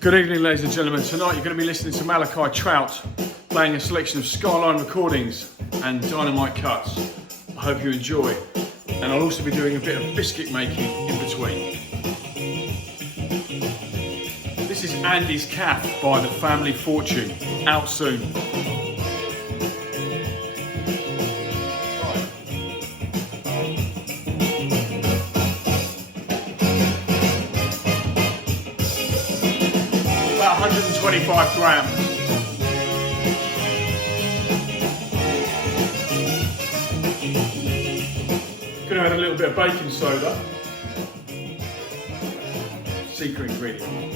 Good evening, ladies and gentlemen. Tonight you're going to be listening to Malachi Trout playing a selection of Skyline recordings and dynamite cuts. I hope you enjoy. And I'll also be doing a bit of biscuit making in between. This is Andy's Calf by The Family Fortune, out soon. About 125 grams. Gonna add a little bit of baking soda. Secret ingredient.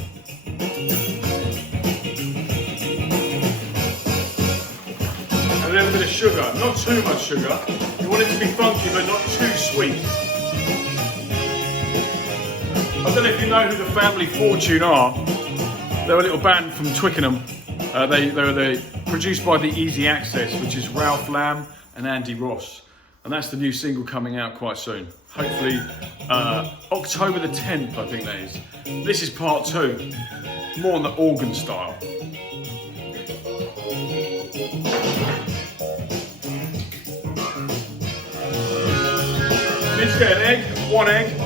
A little bit of sugar, not too much sugar. You want it to be funky but not too sweet. I don't know if you know who The Family Fortune are. They're a little band from Twickenham. They're produced by the Easy Access, which is Ralph Lamb and Andy Ross. And that's the new single coming out quite soon. Hopefully October the 10th, I think that is. This is part 2, more on the organ style. Let's get an egg, 1 egg.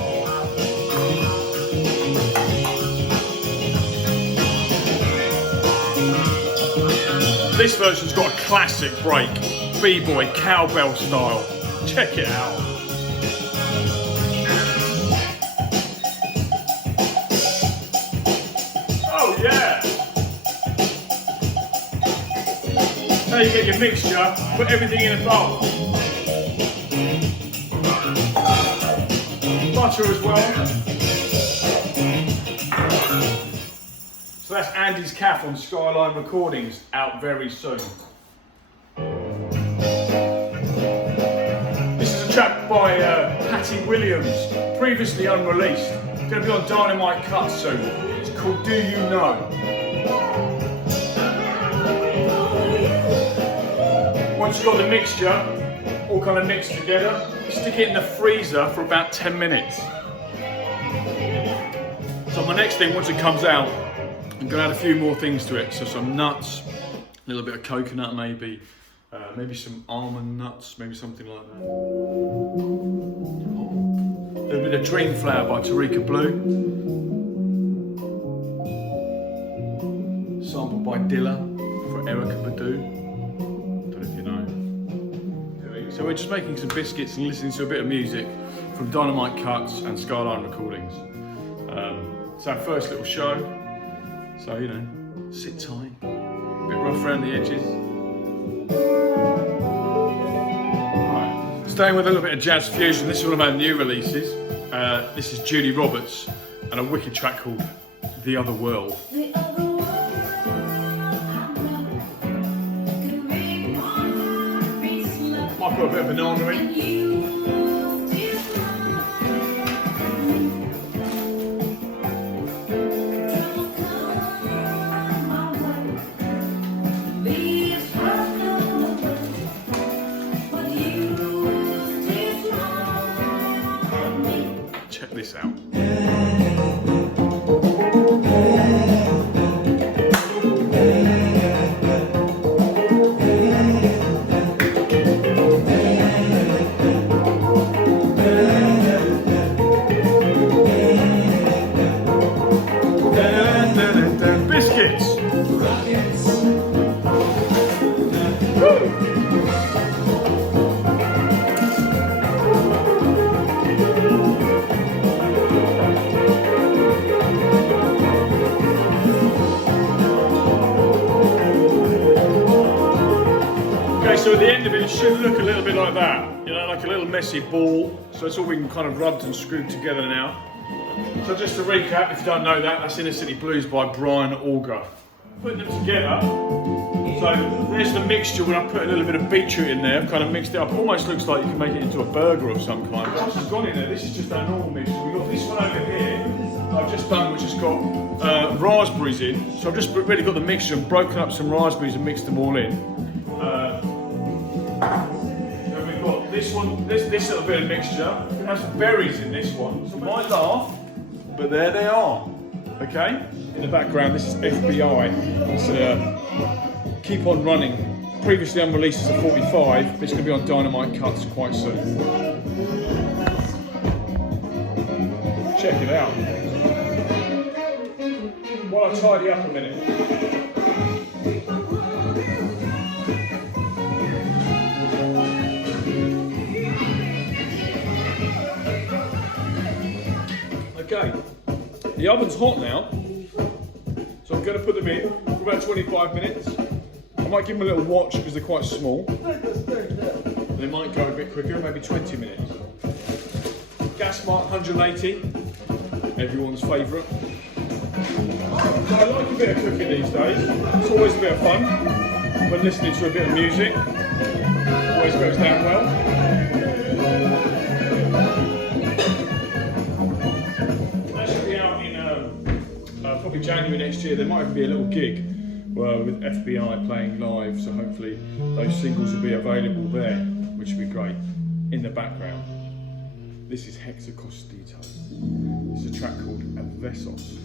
This version's got a classic break, B-boy cowbell style. Check it out. Oh yeah! Now you get your mixture, put everything in a bowl. Butter as well. So that's Andy's Calf on Skyline Recordings, out very soon. This is a track by Patty Williams, previously unreleased. It's going to be on Dynamite Cut soon. It's called Do You Know? Once you've got the mixture all kind of mixed together, stick it in the freezer for about 10 minutes. So my next thing, once it comes out, I'm going to add a few more things to it. So some nuts, a little bit of coconut maybe, maybe some almond nuts, maybe something like that. A little bit of Dream Flower by Tarika Blue. Sampled by Dilla for Erica Badu. Don't know if you know. So we're just making some biscuits and listening to a bit of music from Dynamite Cuts and Skyline Recordings. It's our first little show. So, you know, sit tight, a bit rough around the edges. Right. Staying with a little bit of jazz fusion, this is one of our new releases. This is Judy Roberts and a wicked track called The Other World. Might put a bit of banana in. Check this out. Biscuits. So at the end of it, it should look a little bit like that, you know, like a little messy ball. So it's all been kind of rubbed and screwed together now. So just to recap, if you don't know that, that's Inner City Blues by Brian Auger. Putting them together, so there's the mixture when I put a little bit of beetroot in there, kind of mixed it up. Almost looks like you can make it into a burger of some kind. What else has gone in there? This is just our normal mixture. We've got this one over here, I've just done, which has got raspberries in. So I've just really got the mixture and broken up some raspberries and mixed them all in. Then we've got this one, this little bit of mixture. We have some berries in this one. So might laugh, but there they are. Okay, in the background, this is FBI. It's Keep On Running. Previously unreleased as a 45, but it's going to be on Dynamite Cuts quite soon. Check it out. While I tidy up a minute. Okay, the oven's hot now, so I'm going to put them in for about 25 minutes. I might give them a little watch because they're quite small. They might go a bit quicker, maybe 20 minutes. Gas mark 180, everyone's favourite. So I like a bit of cooking these days. It's always a bit of fun, but listening to a bit of music always goes down well. Probably January next year, there might even be a little gig with FBI playing live, so hopefully those singles will be available there, which would be great. In the background, this is Hexacostito. It's a track called Avesos.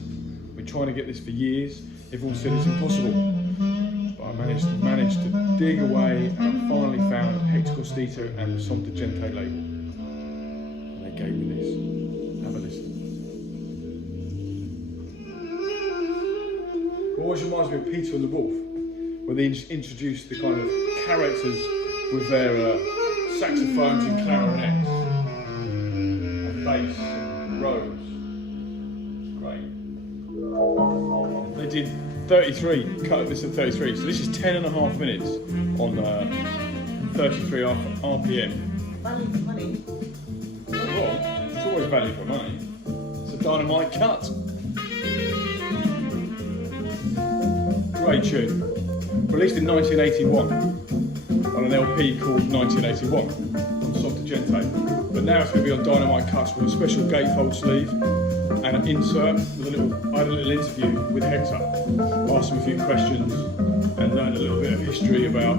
Been trying to get this for years. Everyone said it's impossible, but I managed to dig away, and I finally found Hexacostito and the Som de Gente label, and they gave me this. Have a listen. Always reminds me of Peter and the Wolf, where they introduced the kind of characters with their saxophones and clarinets and bass and Rhodes. Great. They did 33, cut this at 33, so this is 10.5 minutes on 33 RPM. Value for money. Well, it's always value for money. It's a Dynamite cut. Great tune. Released in 1981 on an LP called 1981 on Som de Gente. But now it's going to be on Dynamite Cuts with a special gatefold sleeve and an insert with I had a little interview with Hector. Asked him a few questions and learned a little bit of history about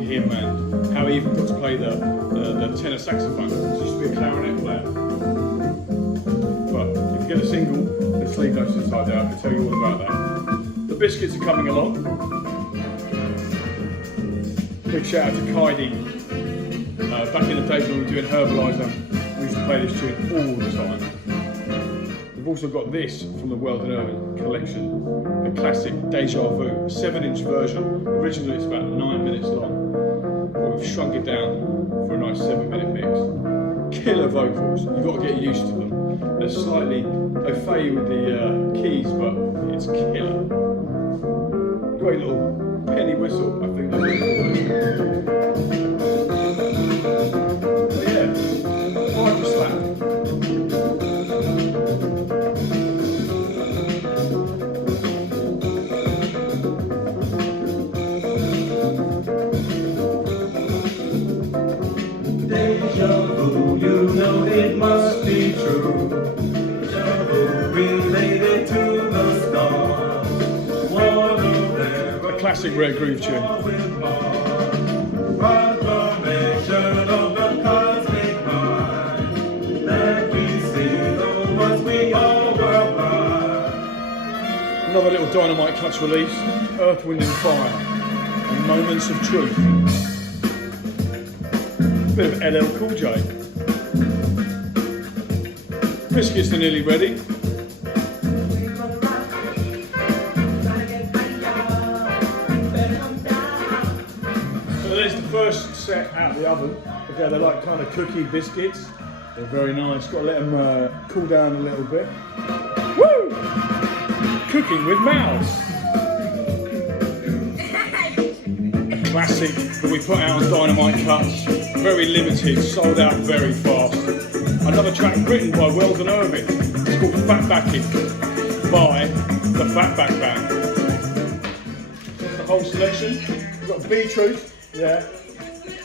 him and how he even got to play the tenor saxophone. He used to be a clarinet player. But if you get a single, the sleeve notes inside there, I can tell you all about that. The biscuits are coming along. Big shout out to Kaidi. Back in the days when we were doing Herbalizer, we used to play this tune all the time. We've also got this from the Weldon Irving collection, the classic Deja Vu, 7-inch version. Originally it's about 9 minutes long, but we've shrunk it down for a nice 7-minute mix. Killer vocals, you've got to get used to them. They're slightly au fait with the keys, but it's killer. Great little penny whistle, I think that's what but yeah, Bible slap. Deja vu, you know it must be true. Deja vu related to the stars. Classic Red Groove tune. Proclamation of the cosmic mind that we see though must we all were blind. Another little Dynamite Cuts release, Earth, Wind and Fire, and Moments of Truth. Bit of LL Cool J. Biscuits are nearly ready. First set out of the oven. Okay, they're like kind of cookie biscuits. They're very nice. Got to let them cool down a little bit. Woo! Cooking with mouths. A classic that we put out on Dynamite Cuts. Very limited, sold out very fast. Another track written by Weldon Irving. It's called Fatbacking by the Fatback Band. Here's the whole selection. We've got Beetroot. Yeah.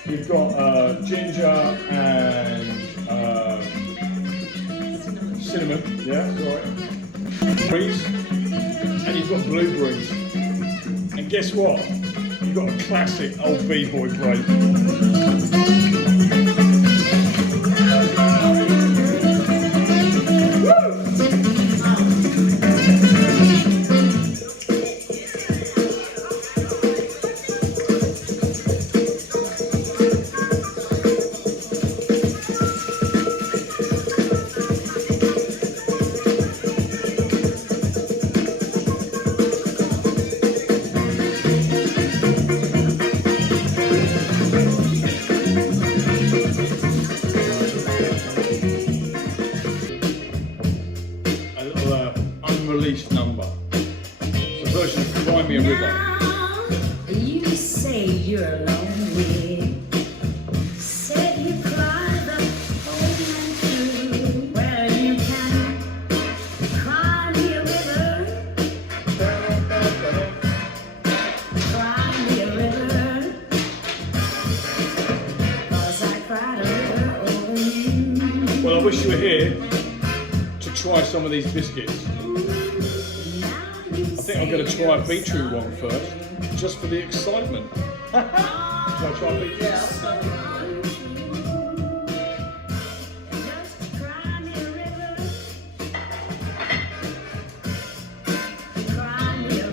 You've got ginger and cinnamon, yeah, sorry. Berries, and you've got blueberries. And guess what? You've got a classic old B-boy grape. Woo! this number. It's a version of Cry Me a River. You say you're lonely. Said you cry the whole night through. Well, you can cry me a river. Cry me a river. 'Cause I cried a river over you. Well, I wish you were here to try some of these biscuits. I think I'm going to try a beetroot one first, just for the excitement. Shall I try a beetroot?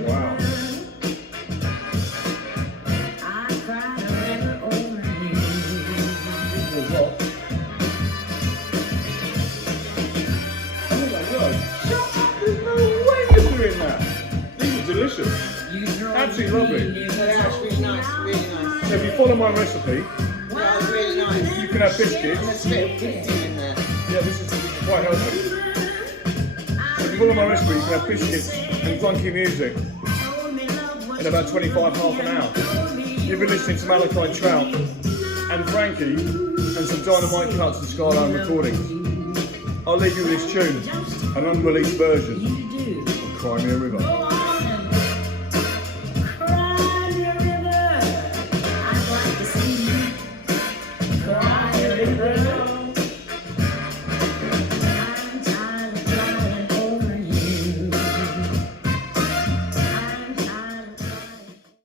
Wow. These are hot. Oh my God. Shut up, there's no way you're doing that. These are delicious. Absolutely lovely. They're actually nice, really nice. So if you follow my recipe, Yeah, it's really nice. you can have biscuits. There's a bit of pudding in there. Yeah, this is quite healthy. So if you follow my recipe, you can have biscuits and funky music in about 25, half an hour. You've been listening to Malachi Trout and Frankie and some dynamite cuts and Skyline recordings. I'll leave you with this tune, an unreleased version of Cry Me a River.